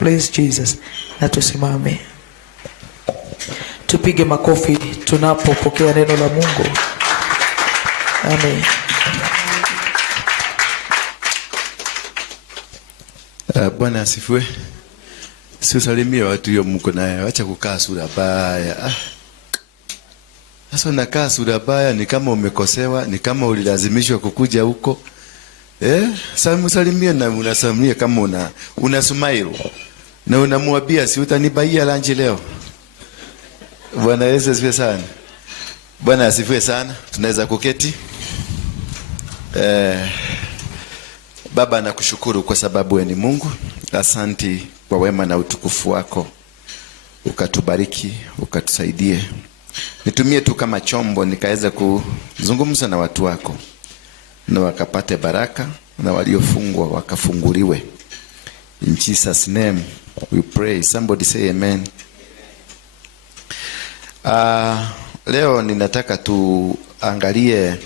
Praise Jesus. Na tusimame. Tupige makofi tunapopokea neno la Mungu. Amen. Bwana asifiwe. Usalimie watu hiyo mko naye. Acha kukaa sura baya. Sasa unakaa sura baya ni kama umekosewa, ni kama ulilazimishwa kukuja huko. Sasa msalimie na unasalimia kama una smile. Na unamwambia si utanibaia lunch leo. Bwana Yesu asifiwe sana. Bwana asifiwe sana. Tunaweza kuketi. Baba nakushukuru kwa sababu wewe ni Mungu. Asante kwa wema na utukufu wako. Ukatubariki, ukatusaidie. Nitumie tu kama chombo nikaweza kuzungumza na watu wako. Na wakapate baraka na waliofungwa wakafunguliwe. In Jesus name we pray. Somebody say amen. Leo ninataka tuangalie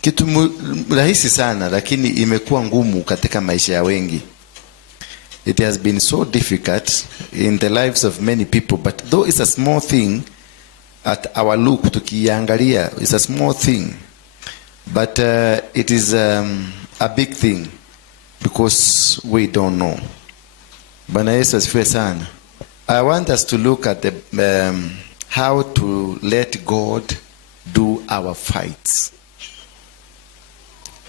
kitu rahisi sana lakini imekuwa ngumu katika maisha ya wengi. It has been so difficult in the lives of many people, but though it's a small thing at our look tukiangalia, it's a small thing, but it is a big thing because we don't know. Bwana Yesu asifiwe sana. I want us to look at the how to let God do our fights.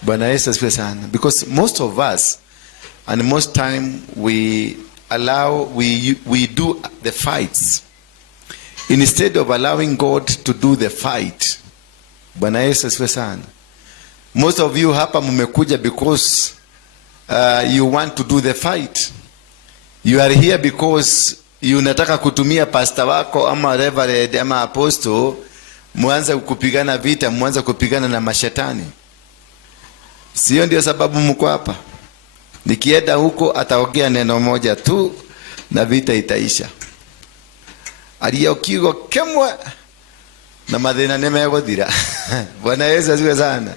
Bwana Yesu asifiwe sana. Because most of us, and most time we do the fights instead of allowing God to do the fight. Bwana Yesu asifiwe sana. Most of you hapa mmekuja because you want to do the fight. You are here because you nataka kutumia pastor wako ama reverend ama apostle muanze kupigana vita, muanze kupigana na mashetani. Sio ndio sababu mko hapa? Nikienda huko ataongea neno moja tu na vita itaisha. Aliyokigo kemwe na madhina nemegothira. Bwana Yesu asifiwe sana.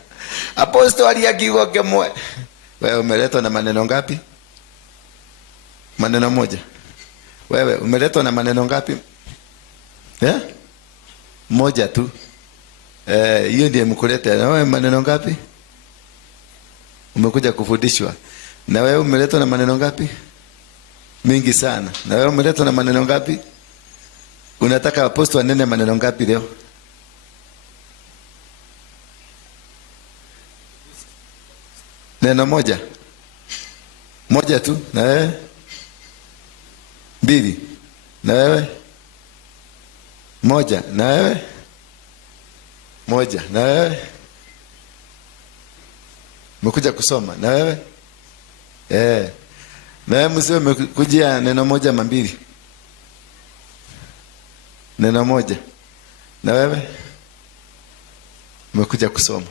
Apostle aliyokigo kemwe. Wewe umeletwa na maneno ngapi? Maneno moja. Wewe umeletwa na maneno ngapi? Moja tu. Hiyo ndiye mkuleta. Na wewe maneno ngapi? Umekuja kufundishwa. Na wewe umeletwa na maneno ngapi? Mingi sana. Na wewe umeletwa na maneno ngapi? Unataka apostle anene maneno ngapi leo? Neno moja. Moja tu. Na wewe? Mbili. Na wewe? Moja. Na wewe? Moja. Na wewe? Umekuja kusoma. Na wewe? Na wewe mzee umekuja neno moja mambili. Neno moja. Na wewe? Umekuja kusoma.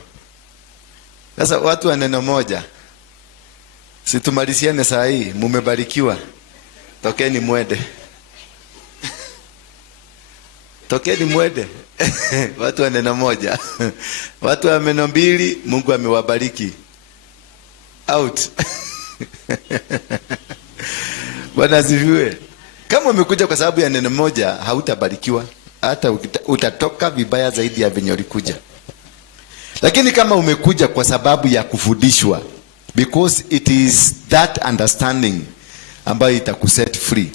Sasa watu wa neno moja, situmaliziane saa hii, mumebarikiwa. Tokeni mwende. Tokeni mwende. Watu wa neno moja. Watu wa neno mbili, Mungu amewabariki. Out. Bwana asifiwe. Kama umekuja kwa sababu ya neno moja, hautabarikiwa. Hata utatoka vibaya zaidi ya venye ulikuja. Lakini kama umekuja kwa sababu ya kufundishwa, because it is that understanding ambayo itakuset free.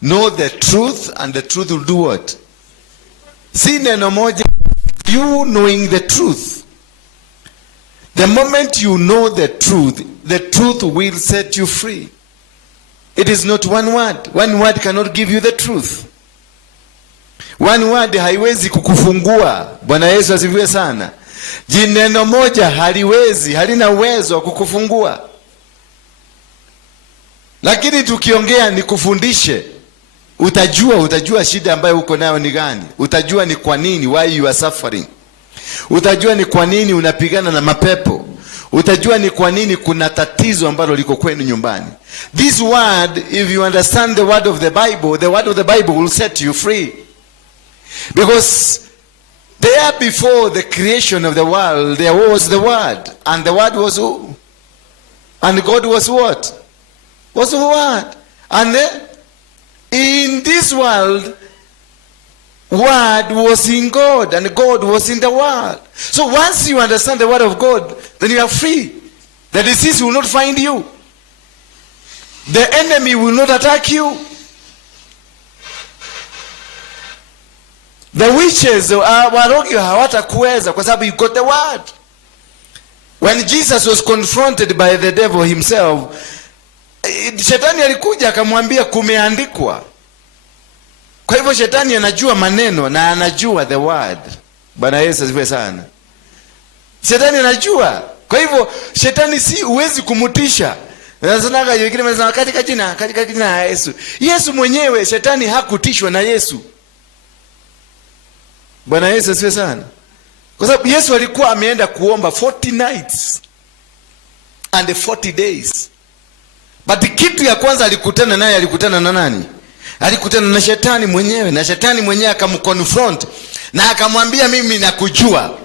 Know the truth and the truth will do what? Si neno moja, you knowing the truth. The moment you know the truth will set you free. It is not one word. One word cannot give you the truth. One word haiwezi kukufungua. Bwana Yesu asifiwe sana. Jineno moja halina uwezo wa kukufungua. Lakini tukiongea ni kufundishe, utajua shida ambayo uko nayo ni gani. Utajua ni kwa nini, why you are suffering. Utajua ni kwa nini unapigana na mapepo. Utajua ni kwa nini kuna tatizo ambalo liko kwenu nyumbani. This word, if you understand the word of the word of the Bible will set you free. Because there before the creation of the world, there was the word. And the word was who? And God was what? Was the word. And in this world, Word was in God, and God was in the world. So once you understand the Word of God, then you are free. The disease will not find you. The enemy will not attack you. The witches warogi hawatakuweza kwa sababu you got the word. When Jesus was confronted by the devil himself, shetani alikuja akamwambia kumeandikwa. Kwa hivyo shetani anajua maneno na anajua the word. Bwana Yesu asifiwe sana. Shetani anajua. Kwa hivyo shetani si uwezi kumutisha. Nasanaga yengine wanasema katika jina la Yesu. Yesu mwenyewe shetani hakutishwa na Yesu. Bwana Yesu asifiwe sana. Kwa sababu Yesu alikuwa ameenda kuomba 40 nights and 40 days. But kitu ya kwanza alikutana naye, alikutana na nani? Alikutana na shetani mwenyewe, na shetani mwenyewe akamconfront na akamwambia mimi nakujua.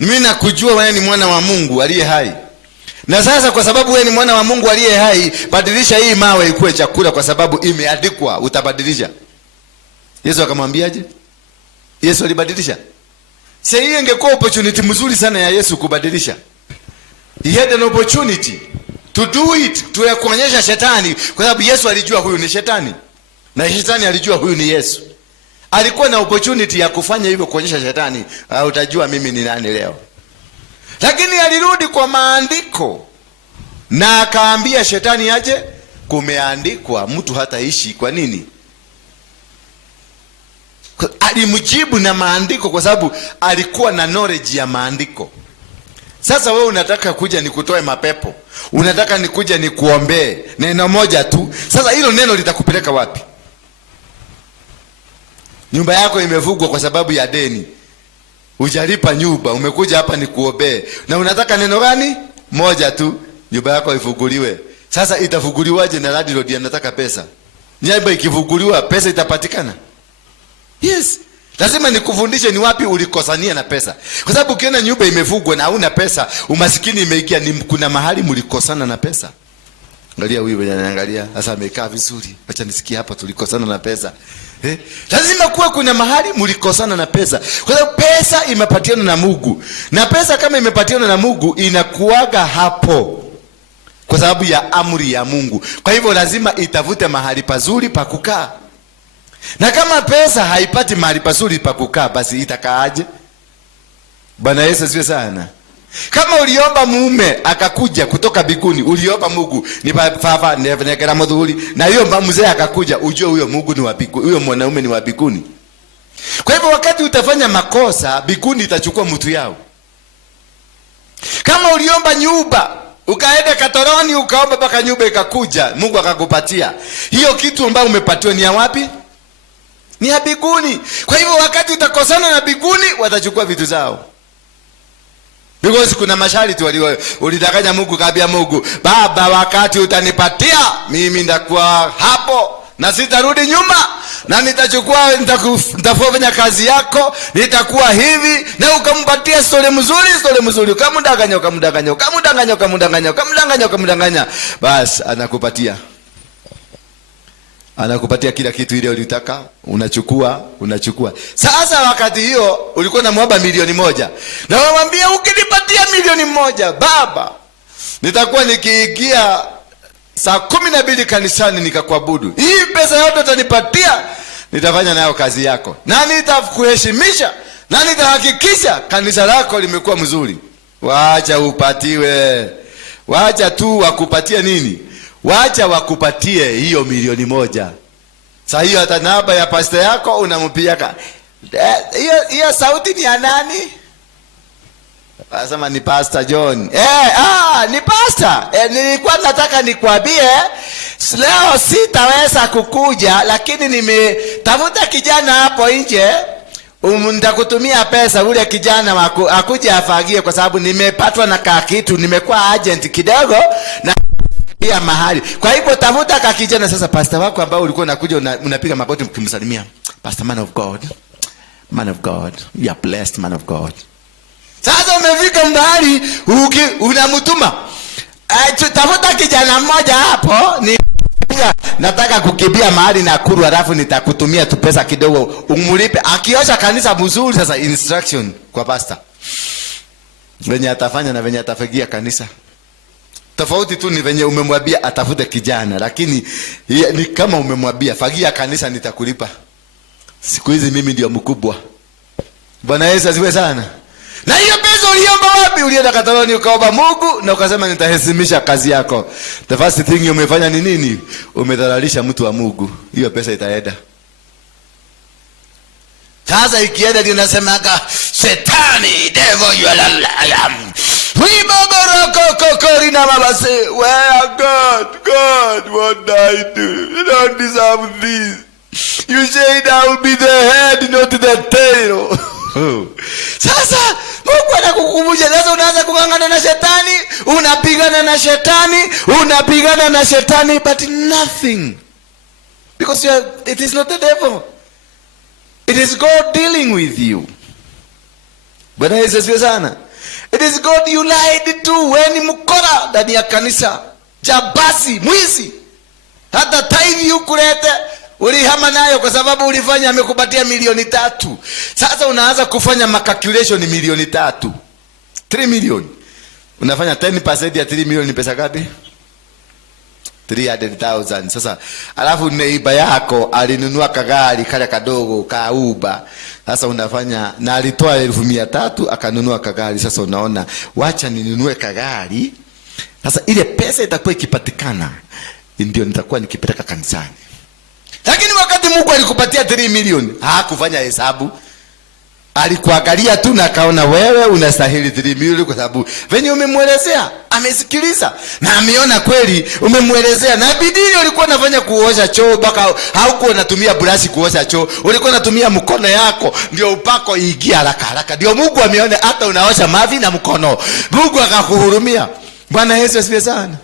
Mimi nakujua wewe ni mwana wa Mungu aliye hai. Na sasa kwa sababu wewe ni mwana wa Mungu aliye hai, badilisha hii mawe ikuwe chakula kwa sababu imeandikwa utabadilisha. Yesu akamwambiaje? Yesu alibadilisha. Sasa hii ingekuwa opportunity mzuri sana ya Yesu kubadilisha. He had an opportunity to do it, to kuonyesha shetani, kwa sababu Yesu alijua huyu ni shetani na shetani alijua huyu ni Yesu. Alikuwa na opportunity ya kufanya hivyo, kuonyesha shetani, utajua mimi ni nani leo. Lakini alirudi kwa maandiko na akaambia shetani aje, kumeandikwa mtu hataishi. Kwa nini? Alimjibu na maandiko kwa sababu alikuwa na knowledge ya maandiko. Sasa wewe unataka kuja nikutoe mapepo, unataka nikuja nikuombee neno moja tu. Sasa hilo neno litakupeleka wapi? Nyumba yako imevugwa kwa sababu ya deni, hujalipa nyumba, umekuja hapa nikuombee, na unataka neno gani? Moja tu, nyumba yako ifunguliwe. Sasa itafunguliwaje na landlord anataka pesa? Nyumba ikifunguliwa pesa itapatikana? Yes. Lazima nikufundishe ni wapi ulikosania na pesa. Kwa sababu ukiona nyumba imefungwa na hauna pesa, umasikini imeingia, ni kuna mahali mlikosana na pesa. Angalia huyu mwenye anaangalia, sasa amekaa vizuri. Acha nisikie hapa tulikosana na pesa. Lazima kuwa kuna mahali mlikosana na pesa. Kwa sababu pesa imepatiana na Mungu. Na pesa kama imepatiana na Mungu inakuaga hapo kwa sababu ya amri ya Mungu. Kwa hivyo lazima itavute mahali pazuri pa kukaa. Na kama pesa haipati mahali pazuri pa kukaa, basi itakaaje? Bwana Yesu asifiwe sana. Kama uliomba mume akakuja kutoka biguni, uliomba Mungu ni fafa nevekera mudhuri, na hiyo mzee akakuja, ujue huyo Mungu ni wa biguni, huyo mwanaume ni wa biguni. Kwa hivyo wakati utafanya makosa, biguni itachukua mtu yao. Kama uliomba nyumba, ukaenda Katoroni ukaomba mpaka nyumba ikakuja, Mungu akakupatia, hiyo kitu ambayo umepatiwa ni ya wapi? Ni ya biguni. Kwa hivyo wakati utakosana na biguni, watachukua vitu zao. Because kuna masharti ulidanganya Mungu, kaambia Mungu, Baba, wakati utanipatia mimi ndakuwa hapo na sitarudi nyuma, na nitachukua, nitafanya kazi yako, nitakuwa hivi, na ukampatia story mzuri, ukamdanganya, basi anakupatia kila kitu ile ulitaka, unachukua. Sasa wakati hiyo ulikuwa unamwomba 1,000,000, na wamwambia ukinipatia 1,000,000 Baba, nitakuwa nikiingia saa 12 kanisani nikakuabudu. Hii pesa yote utanipatia, nitafanya nayo kazi yako, na nitakuheshimisha, na nitahakikisha kanisa lako limekuwa mzuri. Waacha upatiwe, waacha tu wakupatie nini? Wacha wakupatie hiyo 1,000,000. Sasa hiyo hata namba ya pasta yako unampiaka. Hiyo sauti ni ya nani? Anasema ni Pastor John. Ni pastor. Nilikuwa nataka nikwambie leo sitaweza kukuja, lakini nimetafuta kijana hapo nje. Nitakutumia pesa ule kijana akuje afagie, kwa sababu nimepatwa na kitu, nimekuwa agent kidogo na pia mahali. Kwa hivyo tafuta kakijana. Sasa pastor wako ambao ulikuwa unakuja unapiga magoti mkimsalimia, Pastor, man of God, you are blessed man of God. Sasa umefika mbali unamtuma, tafuta kijana mmoja hapo, ni akikuja nataka kukimbia mahali Nakuru, alafu nitakutumia tu pesa kidogo umulipe. Akiosha kanisa mzuri, sasa instruction kwa pastor venye atafanya na venye atafagia kanisa. Tofauti tu ni venye umemwambia atafute kijana, lakini ni kama umemwambia fagia kanisa nitakulipa. Siku hizi mimi ndio mkubwa. Bwana Yesu asifiwe sana. Na hiyo pesa uliomba wapi? Ulienda Kataloni ukaomba Mungu na ukasema nitaheshimisha kazi yako. The first thing umefanya ni nini? Umedhalalisha mtu wa Mungu. Hiyo pesa itaenda. Sasa ikienda ndio nasemaga Shetani, devil you are liar. We Korina mama say, where God, what did I do? You don't deserve this. You said I will be the head, not the tail. Sasa Mungu anakukumbusha. Sasa unaanza kugangana na shetani, unapigana na shetani, but nothing, because it is not the devil, it is God dealing with you. Bwana Yesu asifiwe sana. It is God you lied to. When mkora ndani ya kanisa, jabasi, mwizi, hata tithe ukulete ulihama nayo kwa sababu ulifanya amekupatia 3,000,000. Sasa unaanza kufanya calculation milioni 3. 3 million. Unafanya 10% ya 3 million ni pesa ngapi? 300,000. Sasa alafu neighbor yako alinunua kagari kale kadogo ka Uber. Sasa unafanya na alitoa 1,300 akanunua kagari. Sasa unaona wacha ninunue kagari. Sasa ile pesa itakuwa ikipatikana ndio nitakuwa nikipeleka kanisani. Lakini wakati Mungu alikupatia 3 million, hakufanya hesabu. Alikuangalia tu na kaona wewe unastahili 3 million kwa sababu venye umemwelezea, amesikiliza na ameona kweli umemwelezea. Na bidii ulikuwa unafanya kuosha choo, baka haukuwa unatumia brush kuosha choo, ulikuwa unatumia mkono yako ndio upako iingie haraka. Ndio Mungu ameona hata unaosha mavi na mkono. Mungu akakuhurumia. Bwana Yesu asifiwe sana.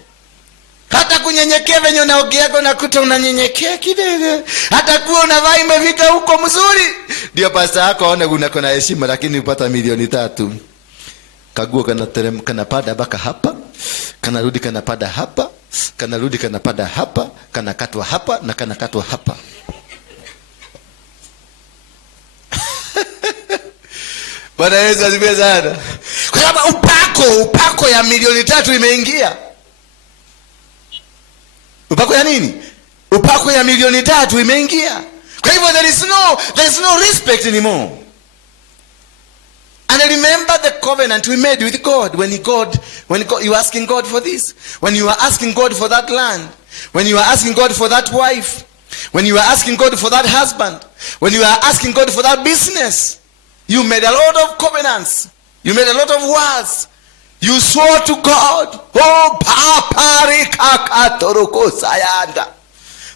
Hata kunyenyekea venye unaogea na kuta unanyenyekea kidogo. Hata kuwa unavaa imefika huko mzuri. Ndio pasta yako aone una heshima, lakini upata 3,000,000. Kaguo kanapada baka hapa, kanarudi kanapada hapa, kanarudi kanapada hapa, kanakatwa hapa na kanakatwa hapa. Bwana Yesu asifiwe sana. Kwa sababu upako ya 3,000,000 imeingia. Upako ya nini? Upako ya 3,000,000 imeingia. Kwa hivyo there is no respect anymore. And I remember the covenant we made with God when you were asking God for this, when you were asking God for that land, when you were asking God for that wife, when you were asking God for that husband, when you were asking God for that business. You made a lot of covenants. You made a lot of words. You swore to God. Oh, papari kakatoroko sayanda.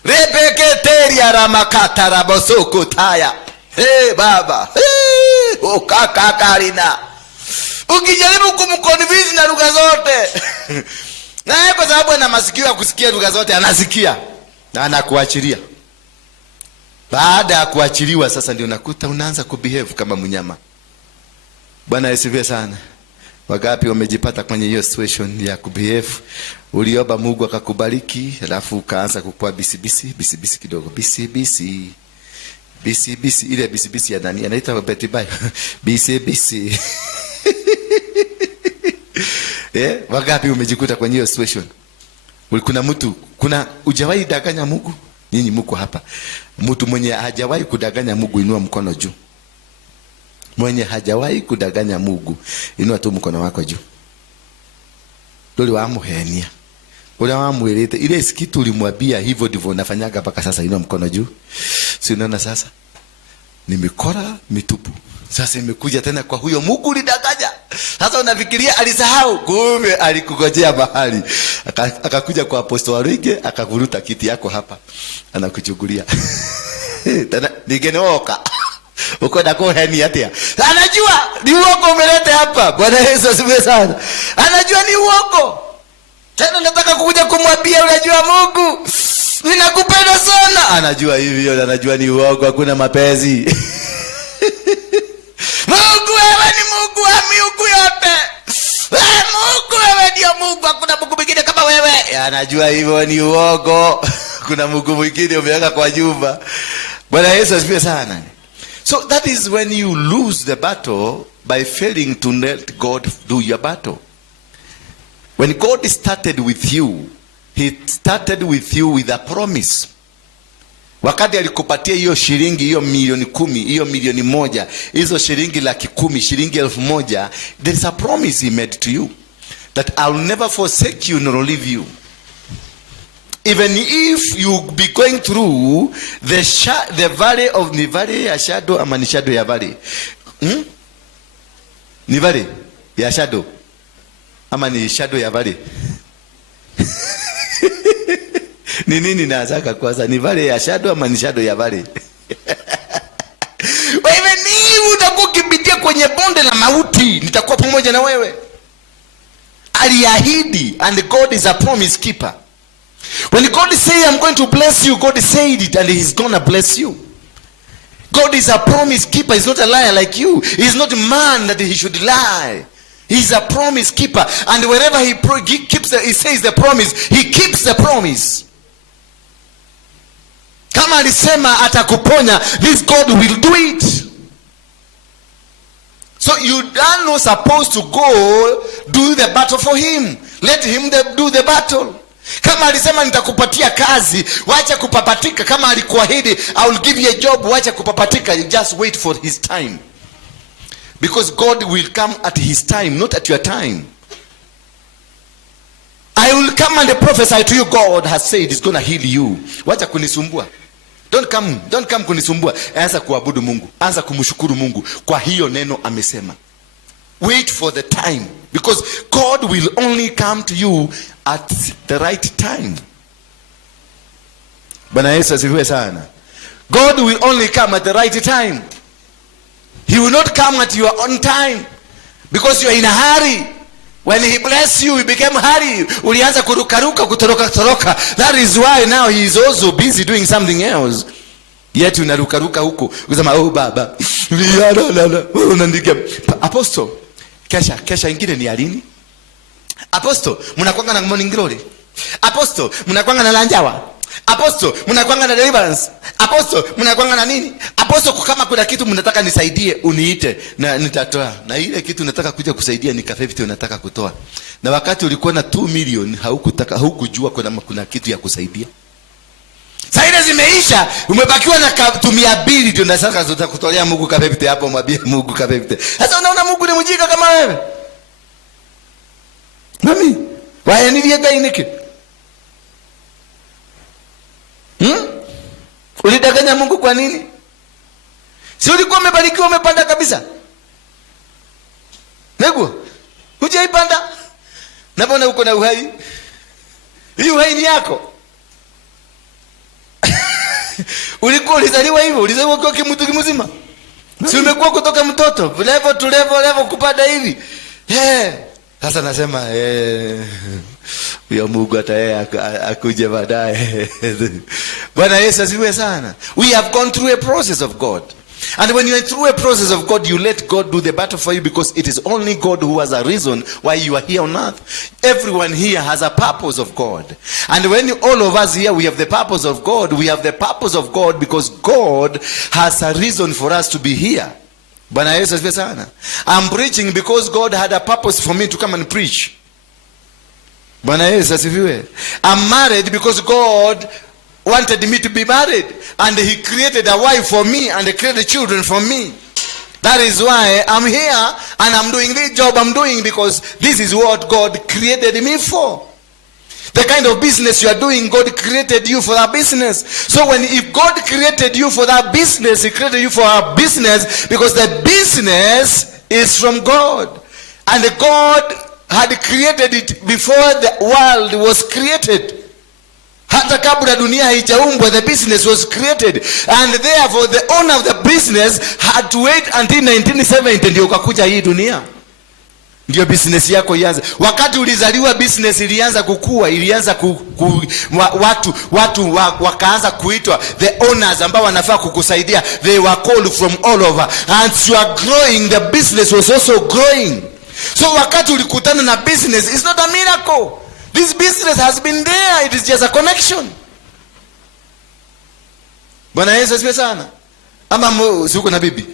Rebeketeria ramakata rabosoko taya. Hey baba. Hey, oh kakakarina. Ukijaribu kumconvince na lugha zote. Na kwa sababu ana masikio ya kusikia lugha zote anasikia. Na anakuachilia. Baada ya kuachiliwa sasa ndio nakuta unaanza kubehave kama mnyama. Bwana asifiwe sana. Wangapi wamejipata kwenye hiyo situation ya kubehave? Uliomba Mungu akakubariki, alafu ukaanza kukua bisibisi kidogo. Bisibisi. Ile bisibisi ya nani? Anaita Betibai. Bisibisi. Wangapi umejikuta kwenye hiyo situation? Kuna hujawahi danganya Mungu? Nyinyi mko hapa. Mtu mwenye hajawahi kudanganya Mungu inua mkono juu. Mwenye hajawahi kudanganya Mungu inua tu mkono wako juu. Dole wa muhenia. Ule wa muelete ile kitu ulimwambia hivyo ndivyo unafanyaga mpaka sasa, inua mkono juu. Si unaona sasa? Ni mikora mitupu. Sasa imekuja tena kwa huyo Mungu ulidanganya. Sasa unafikiria alisahau, kumbe alikugojea mahali. Akakuja kwa Apostle Waruinge akavuruta kiti yako hapa. Anakuchugulia. Tena nigenooka. Uko na koheni atia. Anajua ni uongo umelete hapa. Bwana Yesu asifiwe sana. Anajua ni uongo. Tena nataka kukuja kumwambia unajua Mungu, ninakupenda sana. Anajua hivyo, anajua ni uongo, hakuna mapenzi. Mungu wewe ni Mungu wa miungu yote. Mungu wewe ndio Mungu, hakuna Mungu mwingine kama wewe. Anajua hivyo ni uongo. kuna Mungu mwingine umeweka kwa nyumba. Bwana Yesu asifiwe sana. So that is when you lose the battle by failing to let God do your battle. When God started with you, he started with you with a promise. Wakati alikupatia hiyo shilingi, hiyo milioni 10, hiyo milioni 1, hizo shilingi 10,000, shilingi 1,000, there is a promise he made to you that I will never forsake you nor leave you. Even if you be going through the valley of the valley ya shadow, ama ni shadow ya valley? Ni valley ya shadow ama ni shadow ya valley? Ni nini nazaka kwanza, ni valley ya shadow ama ni shadow ya valley? Wewe ni utakukibitia kwenye bonde la mauti, nitakuwa pamoja na wewe. Aliahidi, and God is a promise keeper. When God say I'm going to bless you, God said it and he's going to bless you. God is a promise keeper. He's not a liar like you. He's not a man that he should lie. He's a promise keeper, and wherever he he says the promise, he keeps the promise. Kama alisema atakuponya, this God will do it. So you are not supposed to go do the battle for him. Let him do the battle. Kama alisema nitakupatia kazi, wacha kupapatika. Kama alikuahidi I will give you a job, wacha kupapatika. You just wait for his time. Because God will come at his time, not at your time. I will come and prophesy to you. God has said he's going to heal you. Wacha kunisumbua. Don't come kunisumbua. Anza kuabudu Mungu. Anza kumshukuru Mungu kwa hiyo neno amesema. Wait for the time, because God will only come to you at the right time. Bwana Yesu asifiwe sana. God will only come at the right time. He will not come at your own time, because you are in a hurry. When he bless you, you became hurry. Ulianza kurukaruka, kutoroka. That is why now he is also busy doing something else. Yet unarukaruka huko. Unasema oh baba. Unaandika apostle. Kesha ingine ni alini? Apostle, mnakwanga na morning glory. Apostle, mnakwanga na lanjawa. Apostle, mnakwanga na deliverance. Apostle, mnakwanga na nini? Apostle, kama kuna kitu mnataka nisaidie, uniite na nitatoa. Na ile kitu nataka kuja kusaidia ni 50 unataka kutoa. Na wakati ulikuwa na 2 million haukujua kuna kitu ya kusaidia. Sasa zimeisha, umebakiwa na 200 ndio nataka kutolea Mungu 50 hapo, mwambie Mungu 50. Sasa unaona Mungu ni mjinga kama wewe? Mami, why nilie gainike? Ulidanganya Mungu kwa nini? Si ulikuwa umebarikiwa, umepanda kabisa? Nego, hujaipanda? Na mbona uko na uhai? Hii uhai ni yako. Ulikuwa ulizaliwa hivyo, ulizaliwa kwa mtu mzima. Si umekuwa kutoka mtoto, level to level kupanda hivi. Sasa nasema ya Mungu akuje baadaye. Bwana Yesu asifiwe sana. We have gone through a process of God. And when you are through a process of God, you let God do the battle for you, because it is only God who has a reason why you are here on earth. Everyone here has a purpose of God. And when all of us here, we have the purpose of God. We have the purpose of God because God has a reason for us to be here. Bwana Yesu asifiwe sana. I'm preaching because God had a purpose for me to come and preach. Bwana Yesu asifiwe. I'm married because God wanted me to be married, and he created a wife for me and he created children for me. That is why I'm here and I'm doing this job I'm doing, because this is what God created me for. The kind of business you are doing, God created you for that business. So if God created you for that business, he created you for a business because the business is from God. And God had created it before the world was created. Hata kabla dunia haijaumbwa, the business was created, and therefore the owner of the business had to wait until 1970 ndio ukakuja hii dunia. Ndio business yako ianze. Wakati ulizaliwa business ilianza kukua, ilianza watu wakaanza kuitwa the owners ambao wanafaa kukusaidia. They were called from all over, and you are growing, the business was also growing. So wakati ulikutana na business, it's not a miracle. This business has been there. It is just a connection. Bwana Yesu asifiwe sana. Ama si uko na bibi?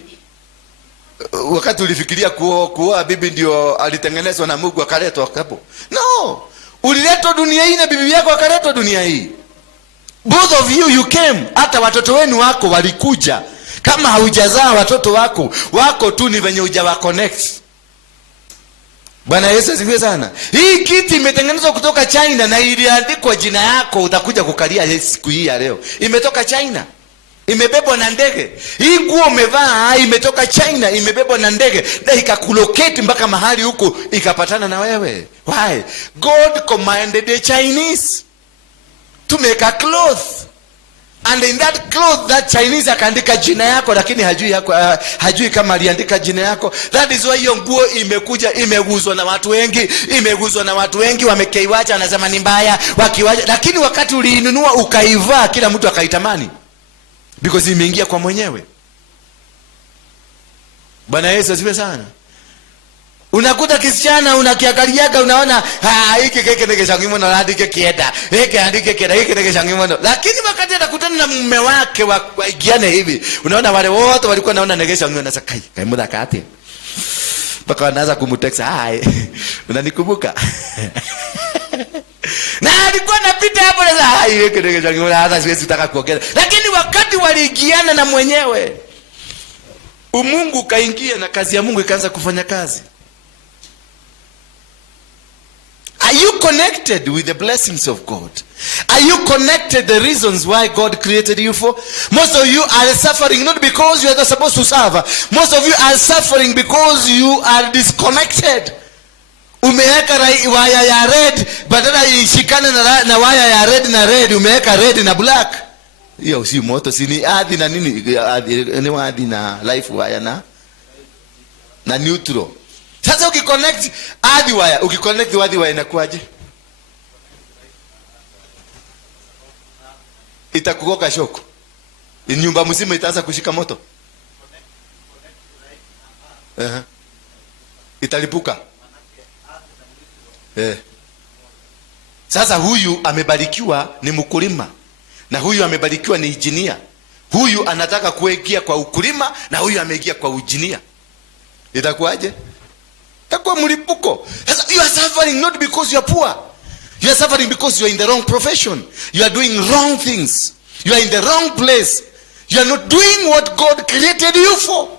Wakati ulifikiria kuoa bibi ndio alitengenezwa na Mungu akaletwa hapo? No. Uliletwa dunia hii na bibi yako akaletwa dunia hii. Both of you came. Hata watoto wenu wako walikuja. Kama haujazaa watoto wako tu ni venye hujawa connect. Bwana Yesu asifiwe sana. Hii kiti imetengenezwa kutoka China na iliandikwa jina yako utakuja kukalia siku hii ya leo. Imetoka China. Imebebwa na ndege. Hii nguo umevaa imetoka China, imebebwa na ndege na ikakulocate mpaka mahali huko ikapatana na wewe. Why? God commanded the Chinese to make a cloth. And in that cloth, that Chinese akaandika jina yako, lakini hajui kama aliandika jina yako. That is why hiyo nguo imekuja imeguzwa na watu wengi, wamekeiwacha anasema ni mbaya, wakiwacha, lakini wakati uliinunua ukaivaa kila mtu akaitamani. Because imeingia kwa mwenyewe. Bwana Yesu asifiwe sana. Unakuta kisichana unakiangaliaga unaona hiki keke nekeshangimo na andike kieda. Hiki andike kieda, hiki nekeshangimo. Lakini wakati atakutana na mume wake waigiane hivi, unaona wale wote walikuwa naona nekeshangimo na sakai. Kaimuda kati. Baka wanaanza kumtext, unanikumbuka? Na alikuwa anapita hapo na hiki nekeshangimo hata siwezi kutaka kuongea. Lakini wakati waliigiana na mwenyewe, umungu kaingia na kazi ya Mungu ikaanza kufanya kazi. Are you connected with the blessings of God? Are you connected the reasons why God created you for? Most of you are suffering not because you are not supposed to suffer. Most of you are suffering because you are disconnected. Umeweka waya ya red badala ishikane na waya ya red na red, umeweka red na black. Hiyo si moto, si ni ardhi na nini, ni ardhi na life wire na neutral. Sasa ukiconnect ardhi wire, ukiconnect ardhi wire inakuaje? Itakugoka shoko. Nyumba mzima itaanza kushika moto. Italipuka. Sasa huyu amebarikiwa ni mkulima, na huyu amebarikiwa ni engineer. Huyu anataka kuingia kwa ukulima na huyu ameingia kwa engineer. Itakuaje? Itakuwa mlipuko. Sasa you are suffering not because you are poor. You are suffering because you are in the wrong profession. You are doing wrong things. You are in the wrong place. You are not doing what God created you for.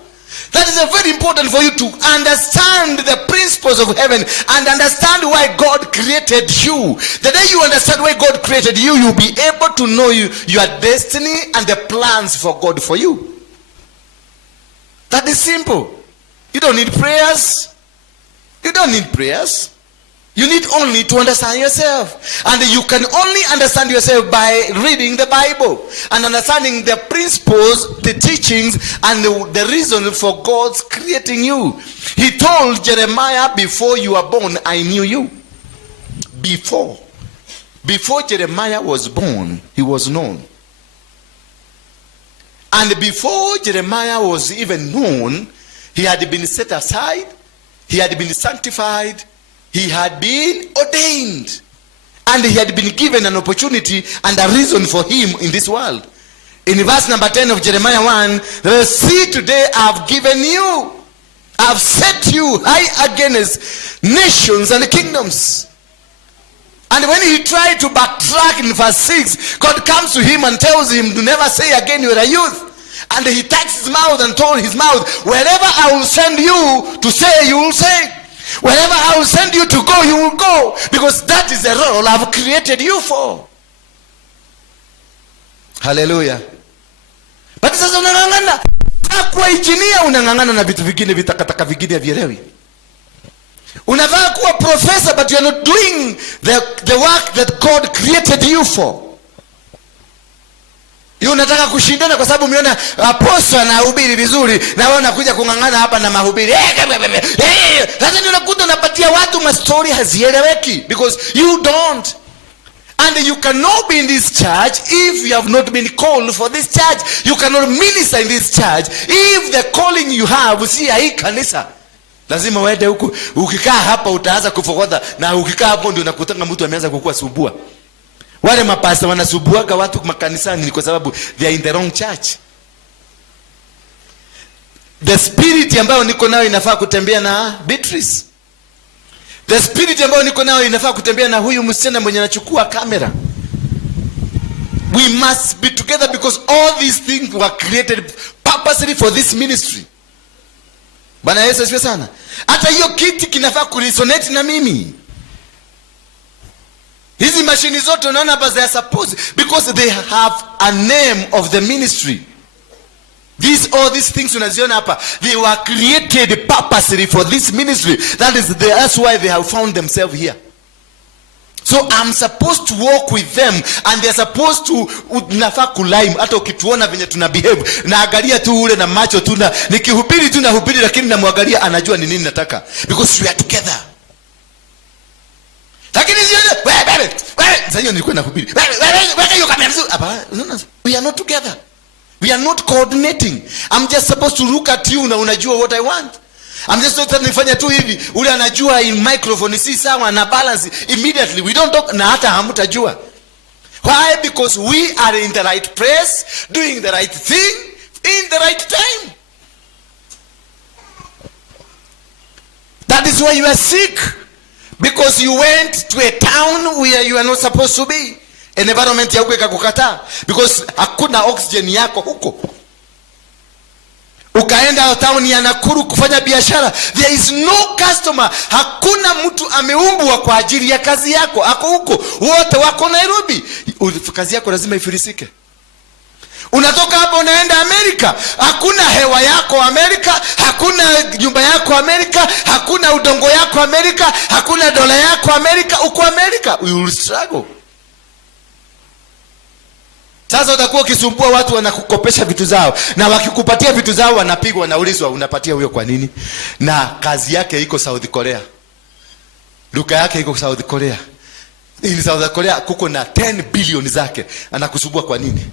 That is very important for you to understand the principles of heaven and understand why God created you. The day you understand why God created you, you'll be able to know your destiny and the plans for God for you. That is simple. You don't need prayers. You don't need prayers. You need only to understand yourself. And you can only understand yourself by reading the Bible and understanding the principles, the teachings, and the reason for God's creating you. He told Jeremiah, before you were born, I knew you. Before Jeremiah was born, he was known. And before Jeremiah was even known, he had been set aside, he had been sanctified, he had been ordained, and he had been given an opportunity and a reason for him in this world. In verse number 10 of Jeremiah 1, see, today I have given you, I have set you high against nations and kingdoms. And when he tried to backtrack in verse 6, God comes to him and tells him to never say again you are a youth. And he touched his mouth and told his mouth, wherever I will send you to say, you will say. Wherever I will send you to go, you will go. Because that is the role I have created you for. Hallelujah. But sasa unangangana. Kwa engineer unangangana na vitu vingine vitakataka vingine vielewi. Unavaa kuwa professor but you are not doing the work that God created you for. Yu unataka kushindana kwa sababu umeona apostle anahubiri vizuri na wewe unakuja kungangana hapa na mahubiri. Sasa ndio unakuta unapatia watu mastori hazieleweki because you don't. And you cannot be in this church if you have not been called for this church. You cannot minister in this church if the calling you have si hii kanisa. Lazima uende huku, ukikaa hapa utaanza kufokoda, na ukikaa hapo ndio unakutanga mtu ameanza kukua subua. Wale mapasta wanasubuaga watu makanisani ni kwa sababu they are in the wrong church. The spirit ambayo niko nayo inafaa kutembea na Beatrice. The spirit ambayo niko nayo inafaa kutembea na huyu msichana mwenye anachukua kamera. We must be together because all these things were created purposely for this ministry. Bwana Yesu asifiwe sana. Hata hiyo kiti kinafaa kuresonate na mimi. Hizi mashini zote unaona hapa they are supposed because they have a name of the ministry. All these things unaziona hapa, they were created purposely for this ministry. That's why they have found themselves here. So I'm supposed to walk with them and they're supposed to nafaa kulime. Hata ukituona venye tuna behave, naangalia tu ule na macho tu, na nikihubiri tu nahubiri, lakini namwangalia anajua ni nini nataka, because we are together. Lakini wewe sasa hiyo nilikuwa nahubiri, wewe hiyo kamera mzuri hapa, we are not together. We are not coordinating. I'm just supposed to look at you na unajua what I want. I'm just not nifanya tu hivi, ule anajua in microphone si sawa na balance immediately. We don't talk na hata hamtajua. Why? Because we are in the right place, doing the right thing in the right time. That is why you are sick, because you went to a town where you are not supposed to be. Environment ya huko ikakukataa because hakuna oxygen yako huko. Ukaenda town ya Nakuru kufanya biashara, there is no customer. Hakuna mtu ameumbwa kwa ajili ya kazi yako, ako huko. Wote wako Nairobi. Kazi yako lazima ifilisike. Unatoka hapo unaenda Amerika, hakuna hewa yako Amerika, hakuna nyumba yako Amerika, hakuna udongo yako Amerika, hakuna dola yako Amerika. Uko Amerika, you will struggle. Sasa utakuwa ukisumbua watu wanakukopesha vitu zao, na wakikupatia vitu zao wanapigwa, wanaulizwa unapatia huyo kwa nini? Na kazi yake iko South Korea, duka yake iko South Korea. In South Korea kuko na 10 billion zake, anakusumbua kwa nini?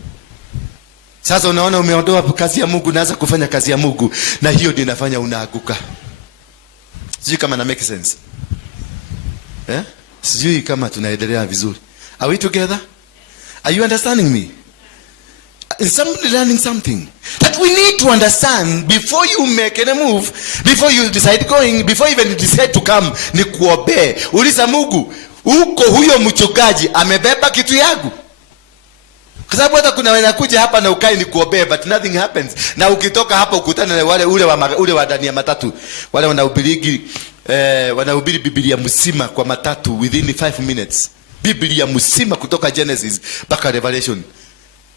Sasa unaona umeondoa kazi ya Mungu, naanza kufanya kazi ya Mungu, na hiyo ndio inafanya unaaguka. Sijui kama na make sense. Sijui kama tunaendelea vizuri. Are we together? Are you understanding me? Is somebody learning something? That we need to understand before you make any move, before you decide going, before even you decide to come, ni kuobe. Uliza Mungu, uko huyo mchungaji amebeba kitu yangu? Kwa sababu hata kuna wanakuja hapa na ukai ni kuobe, but nothing happens. Na ukitoka hapa ukutana na wale ule wa ndani ya matatu, wale wanahubiri Biblia mzima kwa matatu within 5 minutes. Biblia mzima kutoka Genesis mpaka Revelation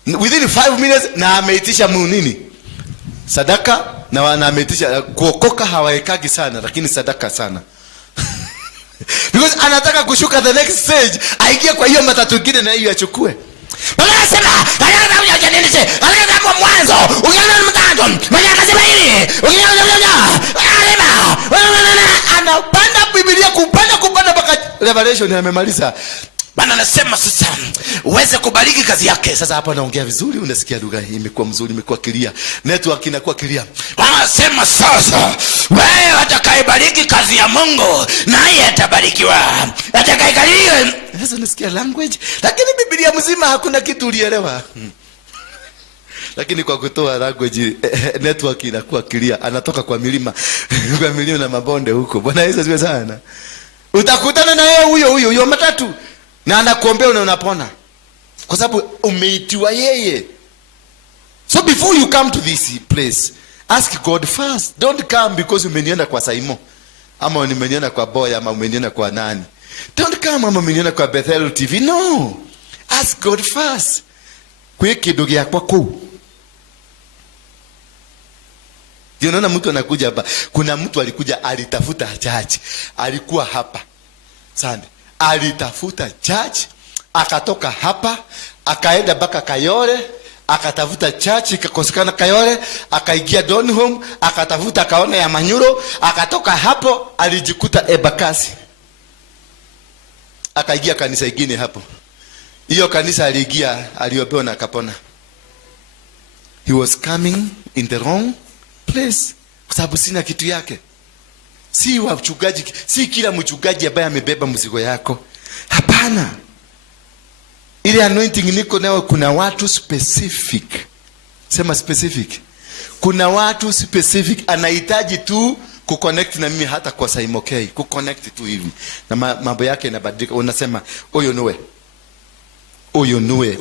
within 5 minutes, na ameitisha nini? Sadaka, na ameitisha kuokoka. Hawaekagi sana, lakini sadaka sana. Because anataka kushuka the next stage, aingie kwa hiyo matatu nyingine na hiyo achukue. Bwana anasema, "Haya ndio janenise, haya ndio mwanzo. Ukiona mtando, mwenye akasema hili, anapanda Biblia kupanda mpaka Revelation amemaliza." Bwana anasema sasa uweze kubariki kazi yake. Sasa hapa naongea vizuri, unasikia lugha hii imekuwa mzuri, imekuwa clear. Network inakuwa clear. Bwana anasema sasa wewe atakayebariki kazi ya Mungu naye atabarikiwa. Atakayekariri. Sasa unasikia language, lakini Biblia mzima hakuna kitu ulielewa. Lakini kwa kutoa language network inakuwa clear. Anatoka kwa milima, kwa milima na mabonde huko. Bwana Yesu asifiwe sana. Utakutana na yeye huyo matatu, na anakuombea na unapona, kwa sababu umeitiwa yeye. So before you come to this place, ask God first. Don't come because umeniona kwa Saimo, ama umeniona kwa Boy, ama umeniona kwa nani. Don't come ama umeniona kwa Bethel TV. No, ask God first. Kwa kidogo ya kwako. Ndio unaona mtu anakuja hapa. Kuna mtu alikuja, alitafuta church, alikuwa hapa Sunday, alitafuta church, akatoka hapa akaenda mpaka Kayole, akatafuta church ikakosekana Kayole, akaingia Donholm, akatafuta kaona ya Manyuro, akatoka hapo alijikuta Ebakasi, akaingia kanisa ingine hapo. Hiyo kanisa aliingia, aliopewa na akapona. He was coming in the wrong place, kwa sababu sina kitu yake. Si wachungaji, si kila mchungaji ambaye amebeba mzigo yako. Hapana. Ile anointing niko nayo, kuna watu specific. Sema specific. Kuna watu specific anahitaji tu kuconnect na mimi, hata kwa saimokei kuconnect tu hivi na mambo yake yanabadilika. Unasema oyo noe,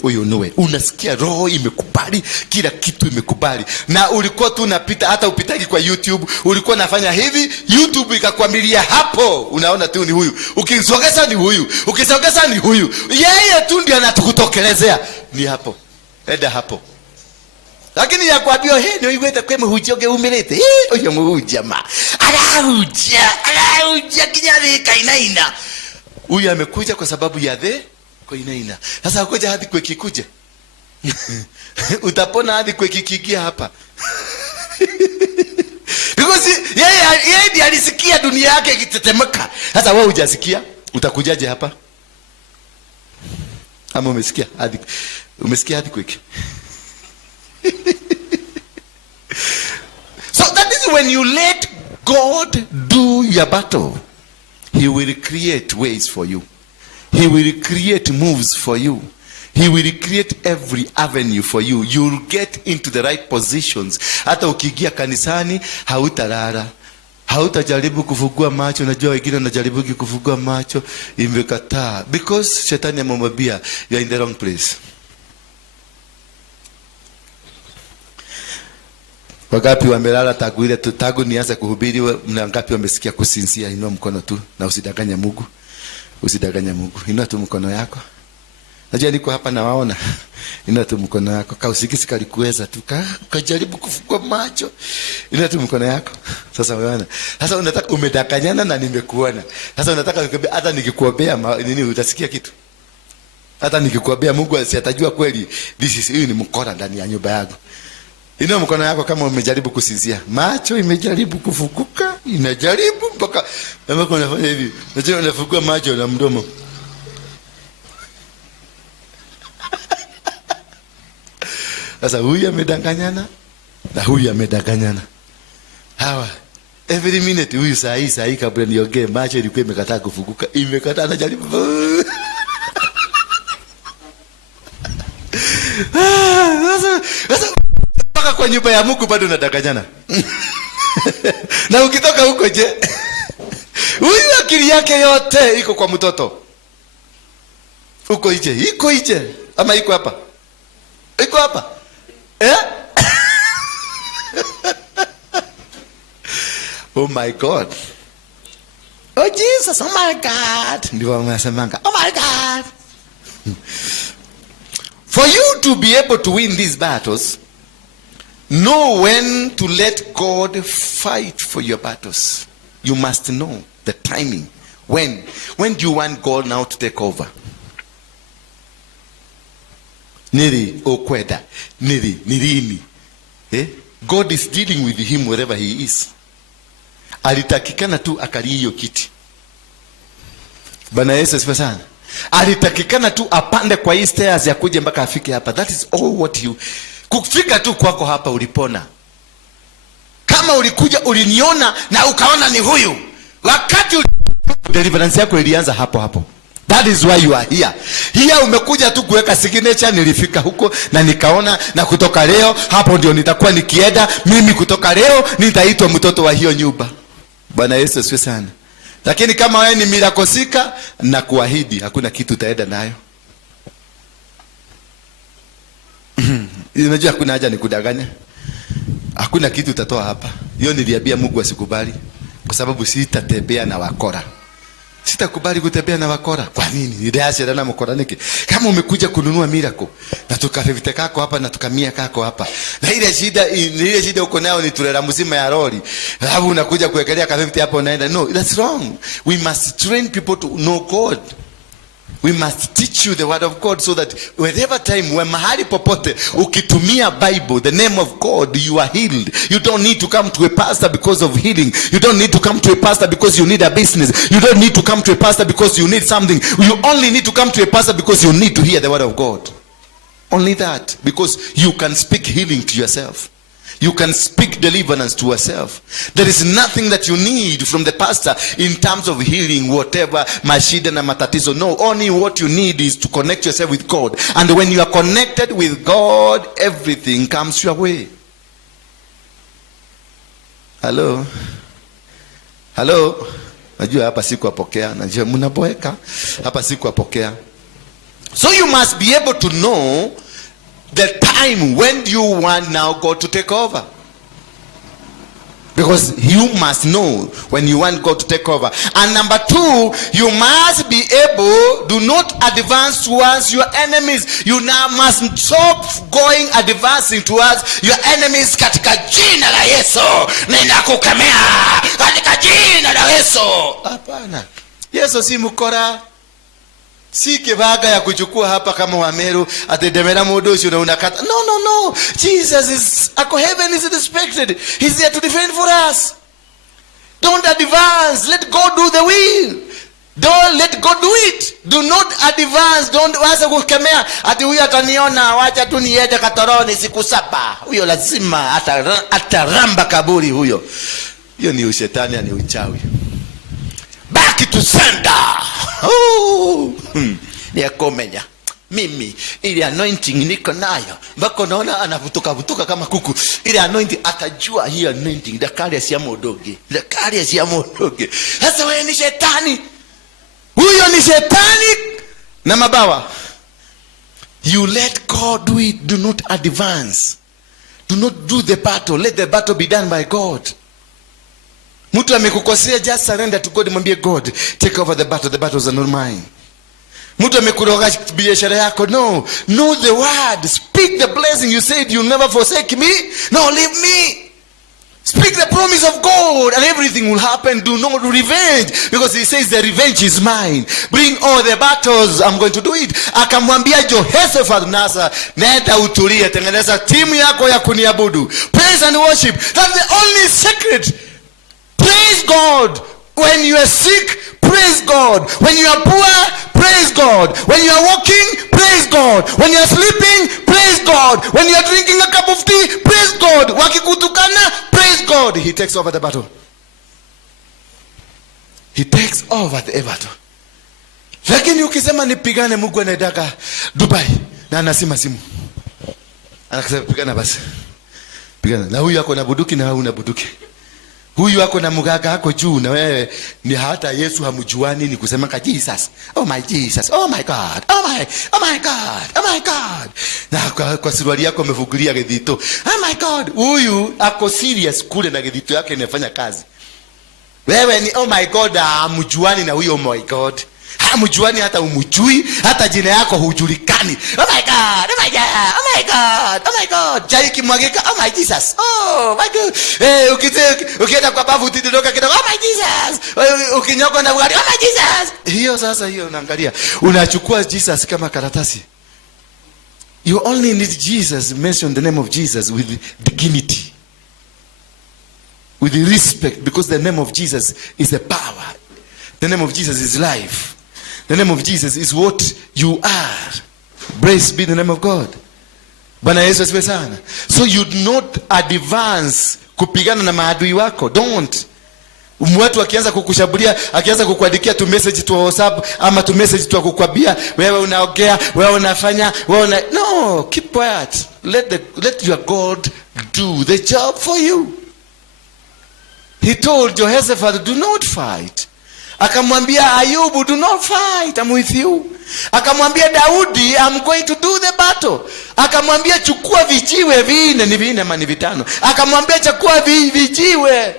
unasikia roho imekubali, kila kitu imekubali. Na ulikuwa tu unapita, hata upitaki kwa YouTube, ulikuwa nafanya hivi, YouTube ikakwamilia hapo, unaona tu ni huyu, ukisogeza ni huyu, ukisogeza ni huyu, yeye tu ndiye anatukutokelezea, ni hapo, enda hapo. Lakini ya kwambia ndio iweta kweme hujoge umelete oyo mujama alahuja kinyari kainaina. Huyu amekuja kwa sababu ya kainaina. Sasa kuja hadi kwa kikuje utapona hadi kwa kikigia hapa because yeye alisikia dunia yake ikitetemeka. Sasa wewe hujasikia, utakujaje hapa? Ama umesikia hadi kwa So that is when you let God do your battle. He will create ways for you. He will create moves for you. He will create every avenue for you. You'll get into the right positions. Hata ukiingia kanisani hautalala, hautajaribu kufungua macho. Najua wengine wanajaribu kufungua macho, imekataa because shetani amemwambia you are in the wrong place. Wangapi wamelala tagu nianze kuhubiri? Wangapi wamesikia kusinzia? Inua mkono tu na usidanganye Mungu. Usidanganye Mungu. Inua tu mkono yako. Najua niko hapa na waona. Inua tu mkono yako. Kausikisi kalikuweza tu. Kajaribu kufungua macho. Inua tu mkono yako. Sasa unaona. Sasa unataka umedanganyana na nimekuona. Sasa unataka nikwambie hata nikikuombea nini utasikia kitu? Hata nikikuombea Mungu atajua kweli hii ni mkora ndani ya nyumba yako. Inua mkono yako kama umejaribu kusinzia. Macho imejaribu kufukuka, inajaribu mpaka kama unafanya hivi. Unajua unafungua macho na mdomo. Sasa huyu amedanganyana na huyu amedanganyana. Hawa every minute huyu saa hii kabla niongee macho ilikuwa imekataa kufukuka, imekataa, anajaribu. Sasa kwa nyumba ya Mungu bado unadanganyana. Na ukitoka huko je? Huyu akili yake yote iko kwa mtoto. Uko ije ama iko hapa? Iko hapa. Oh my God. Oh Jesus, oh my God. Ndio wanasemanga, oh my God. For you to be able to win these battles, know when to let God fight for your battles. You must know the timing. When do you want God now to take over? Niri okweda. Nirini. God is dealing with him wherever he is. Alitakikana tu akali hiyo kiti. Bwana Yesu asifiwe sana. Alitakikana tu apande kwa hii stairs ya kuja mpaka afike hapa. That is all what you. Kufika tu kwako hapa ulipona. Kama ulikuja uliniona na ukaona ni huyu, wakati deliverance yako ilianza hapo. That is why you are here. Here umekuja tu kuweka signature. Nilifika huko na nikaona, na kutoka leo hapo ndio nitakuwa nikienda. Mimi kutoka leo nitaitwa mtoto wa hiyo nyumba. Bwana Yesu asifiwe sana. Lakini kama wewe ni mirakosika, na kuahidi hakuna kitu utaenda nayo. Unajua hakuna haja nikudanganya. Hakuna kitu utatoa hapa. Hiyo niliambia Mungu asikubali, kwa sababu sitatembea na wakora. Sitakubali kutembea na wakora. Kwa nini? Niliacha na mkora niki. Kama umekuja kununua miracle na tukafevite kako hapa na tukamia kako hapa, na ile shida uko nayo ni tulera mzima ya lori, alafu unakuja kuwekelea kafevite hapo unaenda. No, that's wrong. We must train people to know God. We must teach you the word of God so that wherever time, when mahali popote ukitumia Bible, the name of God, you are healed. You don't need to come to a pastor because of healing. You don't need to come to a pastor because you need a business. You don't need to come to a pastor because you need something. You only need to come to a pastor because you need to hear the word of God. Only that. Because you can speak healing to yourself. You can speak deliverance to yourself. There is nothing that you need from the pastor in terms of healing, whatever, mashida na matatizo. No, only what you need is to connect yourself with God. And when you are connected with God, everything comes your way. Hello? Hello? Najua hapa sikuwapokea. Najua mnaboeka. Hapa sikuwapokea. So you must be able to know the time when you want now God to take over. Because you must know when you want God to take over. And number two, you must be able, do not advance towards your enemies. You now must stop going advancing towards your enemies. Katika jina la Yesu ninakukemea. Katika jina la Yesu. Hapana. Yesu si mkora. Si kibaga ya kuchukua hapa kama Wameru atedemera modoshi na unakata. No. Jesus is heaven is respected. He's there to defend for us. Don't advance. Let God do the will. Don't let God do it. Do not advance. Don't waza kukemea ati huyu ataniona wacha tu niende katoroni siku 7. Huyo lazima ataramba kaburi huyo. Hiyo ni ushetani, ni uchawi. Back to sender. Ni akomenya. Mimi ile anointing niko nayo. Mbako naona anavutuka kama kuku. Ile anointing atajua hiyo anointing dakari ya modoge. Sasa wewe ni shetani. Huyo ni shetani na mabawa. You let God do it. Do not advance. Do not do the battle. Let the battle be done by God. Mtu amekukosea, just surrender to God. Mwambie God, take over the battle. The battles are not mine. Mtu amekuroga biashara yako, no. Know the word. Speak the blessing. You said you'll never forsake me. No, leave me. Speak the promise of God and everything will happen. Do not revenge, because he says the revenge is mine. Bring all the battles, I'm going to do it. Akamwambia Jehoshaphat, nasa nenda utulie, tengeneza timu yako ya kuniabudu. Praise and worship. That's the only secret. Praise God. When you are sick, praise God. When you are poor, praise God. When you are walking, praise God. When you are sleeping, praise God. When you are drinking a cup of tea, praise God. Wakikutukana, praise God. He takes over the battle. He takes over the battle. Lakini ukisema nipigane, Mungu anaendaka Dubai na anasema simu. Anasema pigana basi. Pigana. Na huyu ako na buduki na huna buduki. Huyu ako na mugaga ako juu na wewe ni hata Yesu hamjuani, ni kusema ka Jesus. Oh my Jesus. Oh my God. Oh my God. Oh my God. Na kwa suruali yako umefugulia gedito. Oh my God. Huyu ako serious kule na gedito yake inafanya kazi. Wewe ni oh my God hamjuani na huyo oh my God. Hamjuani hata umujui, hata jina yako hujulikani. Oh my God. Oh my God. Oh my God. Oh my God. Jai kimwagika. Oh my Jesus. Oh my God. Ukienda kwa babu utidoka kidogo. Oh my Jesus. Ukinyoko na ugali. Oh my Jesus. Hiyo sasa hiyo unaangalia. Unachukua Jesus kama karatasi. You only need Jesus. Mention the name of Jesus with dignity. With respect, because the name of Jesus is a power. The name of Jesus is life. The name of Jesus is what you are. Praise be the name of God. Bwana Yesu asifiwe sana. So you do not advance kupigana na maadui wako. Don't. Watu akianza kukushabulia, akianza kukuandikia tu message tu WhatsApp ama tu message tu kukwambia wewe unaongea, wewe unafanya, no, keep quiet. Let your God do the job for you. He told Jehoshaphat, do not fight. Akamwambia Ayubu, do not fight, I'm with you. Akamwambia Daudi, I'm going to do the battle. Akamwambia chukua vijiwe vinne, ni vinne ama ni vitano. Akamwambia chukua vijiwe.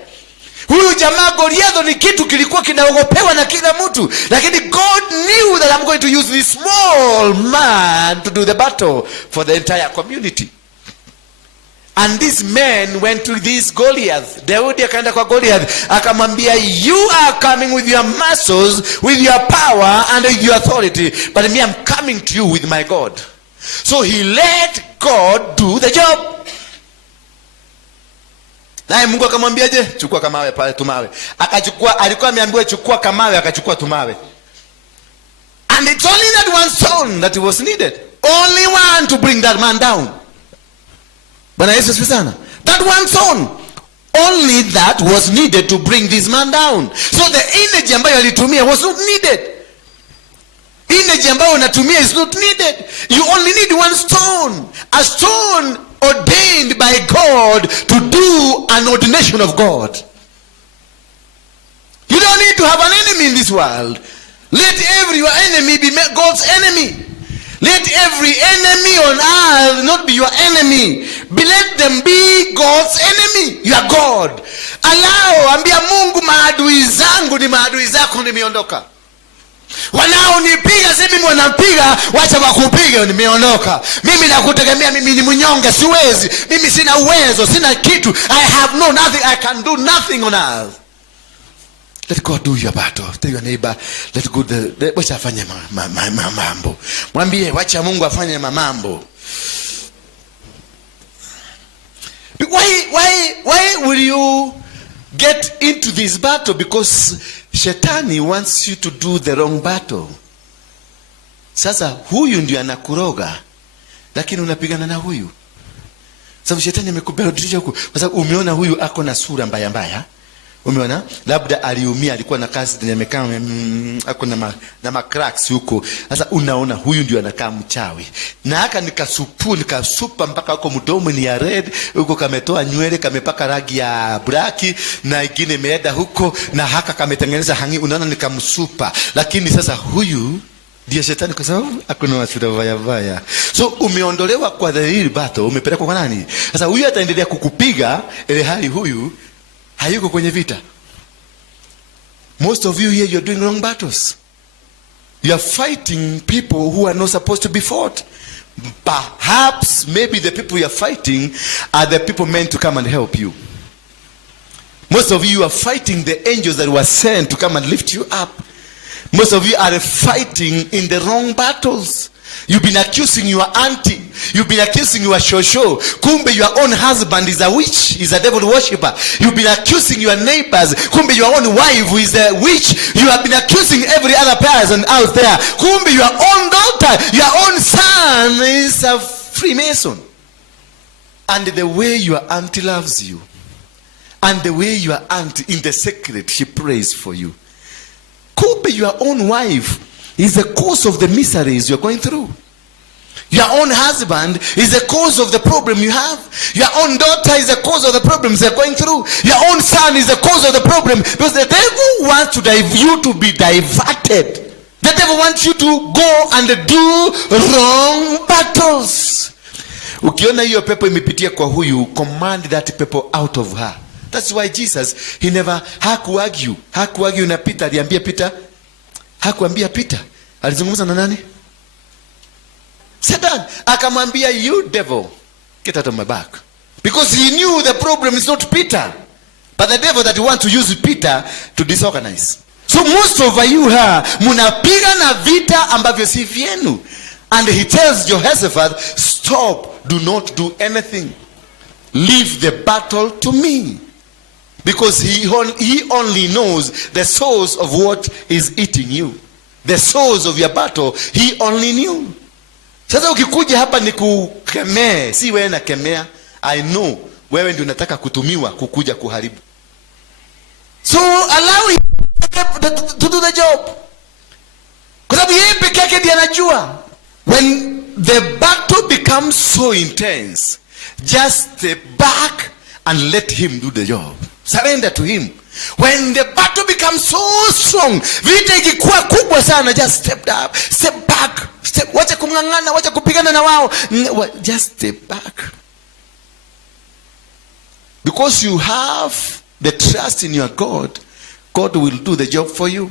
Huyu jamaa Goliath ni kitu kilikuwa kinaogopewa na kila mtu, lakini God knew that I'm going to use this small man to do the battle for the entire community. And this man went to this Goliath. Daudi akaenda kwa Goliath akamwambia, you are coming with your muscles, with your power and with your authority, but me, I'm coming to you with my God. So he let God do the job. Naye Mungu akamwambia, je, chukua kamawe pale tumawe. Akachukua, alikuwa ameambiwa chukua kamawe, akachukua tumawe. And it's only that one stone that was needed. Only one to bring that man down. Bwana Yesu asifiwe sana. That one stone. Only that was needed to bring this man down. So the energy ambayo alitumia was not needed. Energy ambayo unatumia is not needed. You only need one stone. A stone ordained by God to do an ordination of God. You don't need to have an enemy in this world. Let every your enemy be God's enemy. Let every enemy on earth not be your enemy. Let them be God's enemy. You are God. Allow, ambia Mungu, maadui zangu ni maadui zako, nimeondoka. Wanaonipiga sasa mimi wanampiga, wacha wakupiga, nimeondoka. Mimi nakutegemea, mimi ni mnyonge, siwezi. Mimi sina uwezo, sina kitu. I have no nothing, I can do nothing on earth. Let God do your battle. Tell your neighbor, let God wacha afanye mambo. Mwambie wacha Mungu afanye mambo. Why will you get into this battle? Because Shetani wants you to do the wrong battle. Sasa huyu ndio anakuroga, lakini unapigana na huyu. Sababu Shetani amekubadilisha huku. Kwa sababu umeona huyu ako na sura mbaya mbaya. Umeona? Labda aliumia, alikuwa na kazi amekaa ako na macracks huko. Sasa unaona huyu ndio anakaa mchawi. Na haka nikasupa mpaka huko mdomo ni ya red, huko kametoa nywele, kamepaka rangi ya black, na ingine imeenda huko, na haka kametengeneza hangi, unaona nikamsupa. Lakini sasa huyu ndio Shetani, kwa sababu hakuna wasura vaya. So umeondolewa kwa the real battle, umepelekwa kwa nani? Sasa huyu ataendelea kukupiga ile hali huyu hayuko kwenye vita. Most of you here, you're doing wrong battles. You are fighting people who are not supposed to be fought. Perhaps, maybe the people you are fighting are the people meant to come and help you. Most of you are fighting the angels that were sent to come and lift you up. Most of you are fighting in the wrong battles. You've been accusing your auntie. You've been accusing your shosho. Kumbe your own husband is a witch, is a devil worshipper. You've been accusing your neighbors. Kumbe your own wife is a witch. You have been accusing every other person out there. Kumbe your own daughter, your own son is a Freemason. And the way your auntie loves you, and the way your auntie in the secret, she prays for you. Kumbe your own wife is the cause of the miseries you're going through. Your own husband is the cause of the problem you have. Your own daughter is the cause of the problems they're going through. Your own son is the cause of the problem. Because the devil wants you to be diverted. The devil wants you to go and do wrong battles. Ukiona hiyo pepo imepitia kwa huyu, command that people out of her. That's why Jesus, he never hakuargue na Peter. Aliambia Peter, hakuambia Peter. Alizungumza na nani? Satan. Akamwambia, you devil, get out of my back. Because he knew the problem is not Peter, but the devil that wants to use Peter to disorganize. So most of you here, munapiga na vita ambavyo si vyenu. And he tells Jehoshaphat, stop, do not do anything. Leave the battle to me. Because he only knows the source of what is eating you. The source of your battle, he only knew. Sasa ukikuja hapa ni kukemea, si wewe na kemea. I know, wewe ndio unataka kutumiwa kukuja kuharibu. So allow him to do the job. Kwa sababu yeye peke yake ndiye anajua. When the battle becomes so intense, just step back and let him do the job. Surrender to him. When the battle becomes so strong, vita ikikuwa kubwa sana, just step up, step back, wacha kungangana, wacha kupigana na wao, just step back. Because you have the trust in your God, God will do the job for you.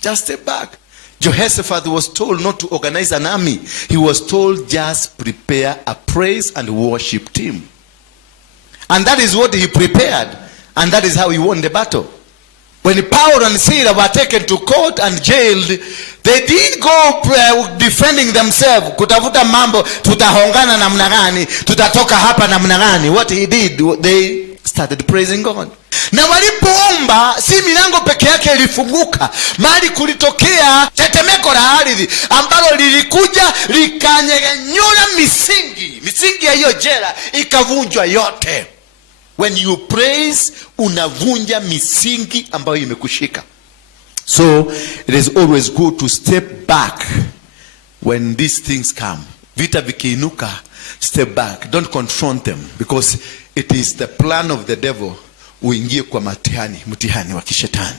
Just step back. Jehoshaphat was told not to organize an army. He was told just prepare a praise and worship team. And that is what he prepared. And that is how he won the battle. When Paul and Silas were taken to court and jailed, they didn't go defending themselves. Kutafuta mambo, tutahongana namna gani, tutatoka hapa namna gani. What he did, they started praising God. Na walipoomba, si milango peke yake ilifunguka, mali kulitokea tetemeko la ardhi ambalo lilikuja likanyenyura misingi ya hiyo jela ikavunjwa yote. When you praise, unavunja misingi ambayo imekushika. So it is always good to step back when these things come. Vita vikiinuka, step back, don't confront them, because it is the plan of the devil uingie kwa mtihani wa kishetani.